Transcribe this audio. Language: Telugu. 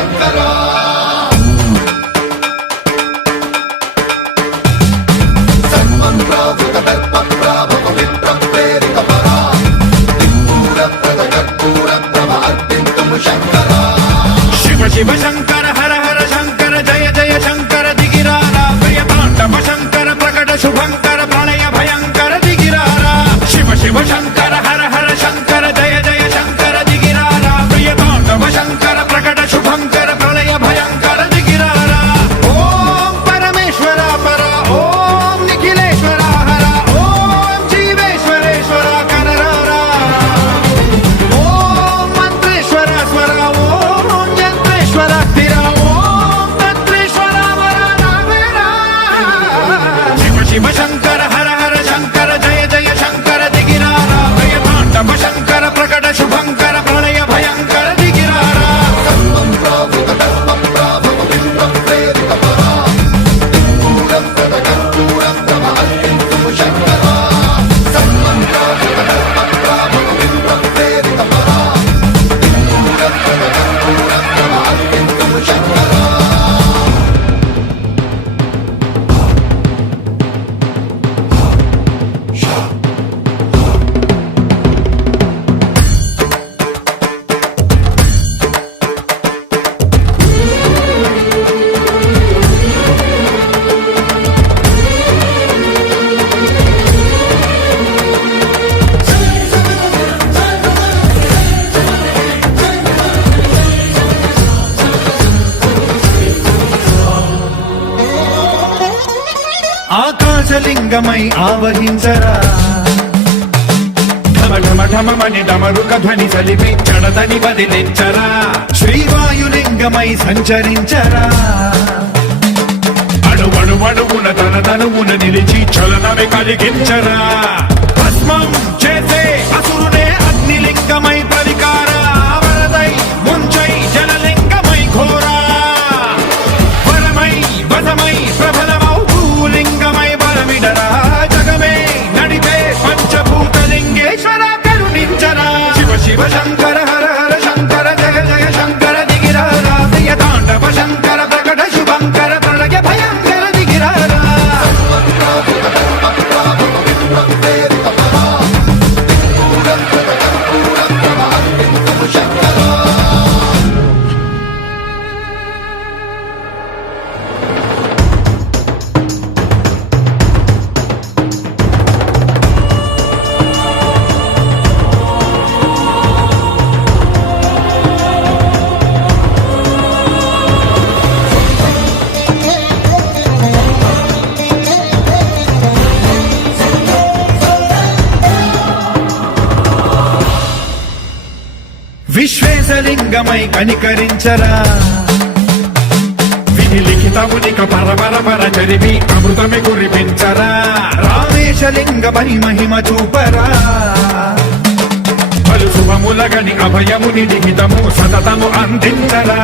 శంకరా సన్మంత్రావృత దర్ప ప్రాభవ విప్ర ప్రేరిత పరా దిక్పూరప్రద కర్పూర ప్రభ అర్పింతుము శంకరా శివ శివ శంకర హర హర శంకర జయ జయ శంకర దిగిరారా ప్రియ తాండవ శంకర ప్రకట శుభంకర ప్రళయ భయంకర దిగిరారా శివ శివ శంకర హర హర శంకర జయ జయ శంకర దిగిరారా ప్రియ తాండవ శంకర ప్రకట శుభంకర ప్రళయ భయంకర దిగిరారా ఓం పరమేశ్వర పర ఓం నిఖిలేశ్వర హర ఓం జీవేశ్వరేశ్వర కనరారా ఓం మంత్రేశ్వర స్వర ఓం యంత్రేశ్వర స్థిర ఓం తంత్రేశ్వర వర నావేరా శివ శివ శంకర హర హర శంకర జయ జయ శంకర దిగిరారా ప్రియ తాండవ శంకర ప్రకట శుభంకర ప్రళయ భయంకర దిగిరారా సన్మంత్రావృత దర్ప ప్రాభవ విప్ర ప్రేరిత పరా దిక్పూరప్రద కర్పూర ప్రభ అర్పింతుము శంకరా సన్మంత్రావృత దర్ప ప్రాభవ విప్ర ప్రేరిత పరా దిక్పూరప్రద కర్పూర ప్రభ అర్పింతుము శంకరా ఆకాశలింగమై ఆవహించరా ఢమ ఢమ ఢమమని డమరుక ధ్వని సలిపి చడదని వదిలించరా శ్రీవాయులింగమై సంచరించరా అణువణువున తన తనువున నిలిచి చలనమే కలిగించరా భస్మం చేసే అసురునే అగ్నిలింగమై పరికారా వరదై ముంచై జలలింగమై ఘోరా వరమై వసమై ప్రబలమౌ భూలింగమై బలమిడరా జగమే నడిపే పంచభూతలింగేశ్వర కరుణించరా శివ శివ శంకర హర హర శంకర జయ జయ శంకర దిగిరారా ప్రియ తాండవ శంకర ప్రకట శుభంకర ప్రళయ భయంకర దిగిరారా సన్మంత్రావృత దర్ప ప్రాభవ విప్ర ప్రేరిత పరా దిక్పూరప్రద కర్పూర ప్రభ అర్పింతుము శంకరా విశ్వేశలింగమై కనికరించరా విధి లిఖితమునిక పరపర పర చరివి అమృతమి కురిపించరా రామేశలింగమై మహిమ చూపరా పలు శుభములగని అభయముని లిఖితము సతతము అందించరా